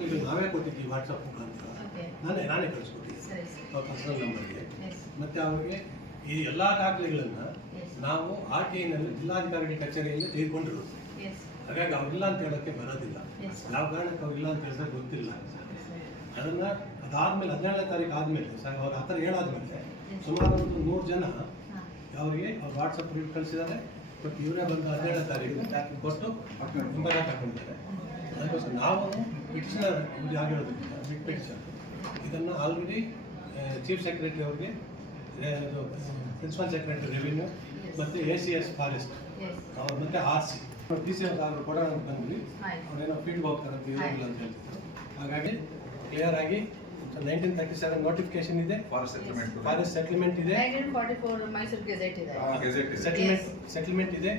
ದಾಖಲೆಗಳು ನಾವೇ ಕೊಟ್ಟಿದ್ದೀವಿ ವಾಟ್ಸಪ್ ಮುಖಾಂತರ. ಓಕೆ ನಾನೇ ನಾನೇ ಕಳಿಸ್ಕೊಟ್ಟಿದ್ದೀನಿ ಸರಿ ಸರಿ. ಪರ್ಸನಲ್ ನಂಬರ್ಗೆ ಎಸ್ ಮತ್ತೆ ಅವರಿಗೆ ಈ ಎಲ್ಲ ದಾಖಲೆಗಳನ್ನು ನಾವು ಆರ್ ಟಿ ಐನಲ್ಲಿ ಜಿಲ್ಲಾಧಿಕಾರಿ ಕಚೇರಿಯಲ್ಲಿ ತೆಗೆದುಕೊಂಡಿರೋದು. ಎಸ್ ಹಾಗಾಗಿ ಅವ್ರಿಲ್ಲ ಅಂತ ಹೇಳೋಕ್ಕೆ ಬರೋದಿಲ್ಲ. ಯಾವ ಕಾರಣಕ್ಕೆ ಅವ್ರಿಲ್ಲ ಅಂತ ಹೇಳಿದ್ರೆ ಗೊತ್ತಿಲ್ಲ. ಅದನ್ನು ಅದನ್ನ ಅದಾದ್ಮೇಲೆ ಹದಿನೇಳನೇ ತಾರೀಕು ಆದಮೇಲೆ ಸರ್ ಅವ್ರ ಹತ್ರ ಹೇಳಾದ್ಮೇಲೆ ಸುಮಾರು ಒಂದು ನೂರು ಜನ ಅವರಿಗೆ ಅವ್ರು ವಾಟ್ಸಪ್ ರೀಟ್ ಕಳಿಸಿದ್ದಾರೆ. ಬಟ್ ಇವರೇ ಬಂದು ಹದಿನೇಳನೇ ತಾರೀಕು ಕೊಟ್ಟು ತುಂಬಾ ತಗೊಂಡಿದ್ದಾರೆ ಅದಕ್ಕೋಸ್ಕರ ನಾವು ಪಿಟಿಷನರ್ ಆಗಿರೋದ್ರಿಂದ ಬಿಟ್ ಪಿಕ್ಚರ್ ಇದನ್ನು ಆಲ್ರೆಡಿ ಚೀಫ್ ಸೆಕ್ರೆಟರಿ ಅವ್ರಿಗೆ ಪ್ರಿನ್ಸಿಪಲ್ ಸೆಕ್ರೆಟರಿ ರೆವಿನ್ಯೂ ಮತ್ತು A C S forest S ಅವ್ರು ಮತ್ತು ಆರ್ ಸಿ ಡಿ ಸಿ ಅವ್ರು ಕೊಡೋಣ ಅಂತ ಬಂದ್ವಿ. ಅವ್ರೇನೋ ಫೀಲ್ಡ್ ಹೋಗ್ತಾರೆ ಅಂತ ಹೇಳ್ತಿದ್ರು. ಹಾಗಾಗಿ ಕ್ಲಿಯರ್ ಆಗಿ ನೈನ್ಟೀನ್ ತರ್ಟಿ ಸೆವೆನ್ ನೋಟಿಫಿಕೇಶನ್ ಇದೆ. ಫಾರೆಸ್ಟ್ ಸೆಟಲ್ಮೆಂಟ್ ಫಾರೆಸ್ಟ್ ಸೆಟಲ್ಮೆಂಟ್ ಇದೆ. Nineteen forty four Mysuru gazette ಇದೆ. ಸೆಟಲ್ಮೆಂಟ್ ಸೆಟಲ್ಮೆಂಟ್ ಇದೆ.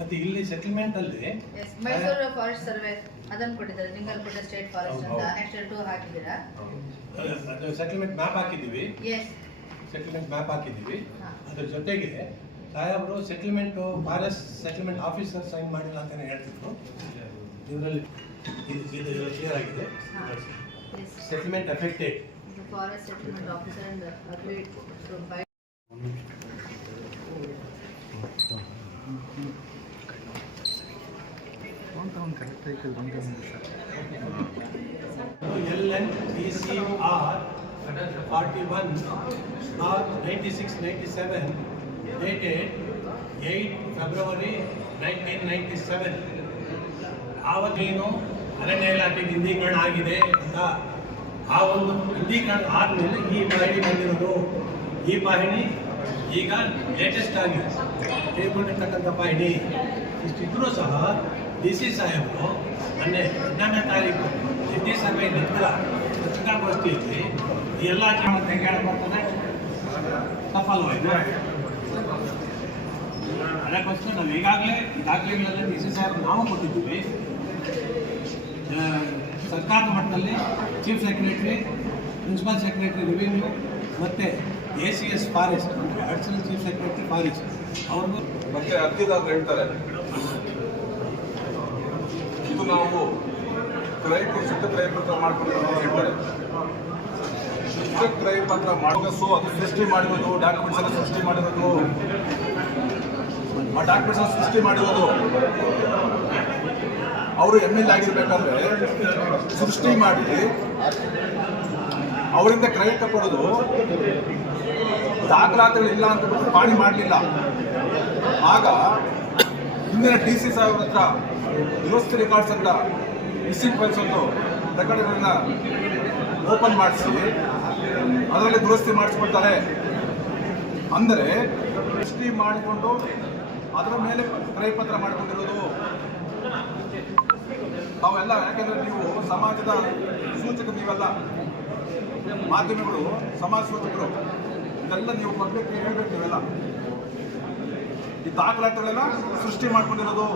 ಮತ್ತೆ ಇಲ್ಲಿ ಸೆಟಲ್ಮೆಂಟ್ ಅಲ್ಲಿ ಮೈಸೂರು ಫಾರೆಸ್ಟ್ ಸರ್ವೆ ಅದನ್ನು ಕೊಟ್ಟಿದ್ದಾರೆ. ಜಿಂಗಲ್ಪೇಟೆ ಸ್ಟೇಟ್ ಫಾರೆಸ್ಟ್ ಅಂತ. ಹೌದು. ನೆಕ್ಸ್ಟ್ ಹಾಕಿದ್ದೀರಾ? ಸೆಟಲ್ಮೆಂಟ್ ಮ್ಯಾಪ್ ಹಾಕಿದ್ದೀವಿ. ಎಸ್ ಸೆಟಲ್ಮೆಂಟ್ ಮ್ಯಾಪ್ ಹಾಕಿದ್ದೀವಿ. ಅದರ ಅದ್ರ ಜೊತೆಗೆ ಸಾಹೇಬರು settlement forest settlement officer sign ಮಾಡಿಲ್ಲ ಅಂತಾನೆ ಹೇಳ್ತಿದ್ರು. ಇದರಲ್ಲಿ ಇದು ಕ್ಲಿಯರ್ ಆಗಿದೆ. Yes. Settlement affected. The forest settlement officer and agreed to buy. LNDCR 41 March 9697 dated 8 February 1997 our Dino ಅರಣ್ಯ ಇಲಾಖೆ ಹಿಂದೀಕರಣ ಆಗಿದೆ ಅಂತ ಆ ಒಂದು ಹಿಂದೀಕರಣ ಆದಮೇಲೆ ಈ ಮಾಹಿತಿ ಬಂದಿರೋದು ಈ ವಾಹಿನಿ ಈಗ ಲೇಟೆಸ್ಟ್ ಆಗಿ ತೆಗೆದುಕೊಂಡಿರ್ತಕ್ಕಂಥ ಬಾಹಿಣಿ ಇಷ್ಟಿದ್ರೂ ಸಹ ಡಿ ಸಿ ಸಾಹೇಬರು ಮೊನ್ನೆ ಹನ್ನೆರಡನೇ ತಾರೀಕು ಹಿಂದಿ ಸಭೆ ನಂತರ ಪತ್ರಿಕಾಗೋಷ್ಠಿಯಲ್ಲಿ ಎಲ್ಲ ಅಂತ ಹೇಳಬರ್ತದೆ ಸಫಲವಾಯಿತು ಅದಕ್ಕೋಸ್ಕರ ನಾವು ಈಗಾಗಲೇ ದಾಖಲೆಗಳಲ್ಲಿ ಡಿ ಸಿ ಸಾಹೇಬ್ ನಾವು ಕೊಟ್ಟಿದ್ದೀವಿ. ಸರ್ಕಾರದ ಮಟ್ಟದಲ್ಲಿ chief secretary, principal secretary revenue ಮತ್ತು A C S forest additional chief secretary forest, ಅವ್ರಿಗೂ ಮತ್ತೆ ಅರ್ಜಿದಾರರು ಹೇಳ್ತಾರೆ. ಇದು ನಾವು ಕ್ರಯ ಶುದ್ಧ ಕ್ರಯ ಪತ್ರ ಮಾಡ್ಕೊಂಡು ಹೇಳ್ತಾರೆ. ಪತ್ರ ಮಾಡೋದು ಅದು ಸೃಷ್ಟಿ ಮಾಡಿರೋದು ಡಾಕ್ಯುಮೆಂಟ್ಸ್ ಎಲ್ಲ ಸೃಷ್ಟಿ ಮಾಡಿರೋದು. ಆ ಡಾಕ್ಯುಮೆಂಟ್ಸ್ ಸೃಷ್ಟಿ ಮಾಡಿರೋದು. ಅವರು ಎಂ ಎಲ್ ಆಗಿರ್ಬೇಕಾದ್ರೆ ಸೃಷ್ಟಿ ಮಾಡಿ, ಅವರಿಂದ ಕ್ರಯ ತಗೊಳ್ಳೋದು ದಾಖಲಾತಿಗಳಿಲ್ಲ ಅಂತ ಪಾಣಿ ಮಾಡಲಿಲ್ಲ. ಆಗ ಹಿಂದಿನ ಡಿ ಸಿ ಸಾಹೇಬ್ರ ಹತ್ರ ದುರಸ್ತಿ ರೆಕಾರ್ಡ್ಸ್ ಅಂತ ಮಿಸ್ಸಿಂಗ್ ಫೈಲ್ಸ್ ಒಂದು ರೆಕಾರ್ಡ್ಗಳನ್ನ ಓಪನ್ ಮಾಡಿಸಿ, ಅದರಲ್ಲಿ ದುರಸ್ತಿ ಮಾಡಿಸ್ಕೊಳ್ತಾರೆ ಅಂದರೆ ಸೃಷ್ಟಿ ಮಾಡಿಕೊಂಡು ಅದರ ಮೇಲೆ ಕ್ರಯಪತ್ರ ಮಾಡಿಕೊಂಡಿರೋದು. ತಾವೆಲ್ಲ ಯಾಕೆಂದ್ರೆ ನೀವು ಸಮಾಜದ ಸೂಚಕ ನೀವೆಲ್ಲ? ಮಾಧ್ಯಮಗಳು, ಸಮಾಜ ಸೂಚಕರು, ಇದೆಲ್ಲ ನೀವು ಪಬ್ಲಿಕ್ ಹೇಳ್ಬೇಕು ನೀವೆಲ್ಲ. ಈ ದಾಖಲಾತಿಗಳೆಲ್ಲ ಸೃಷ್ಟಿ ಮಾಡ್ಕೊಂಡಿರೋದು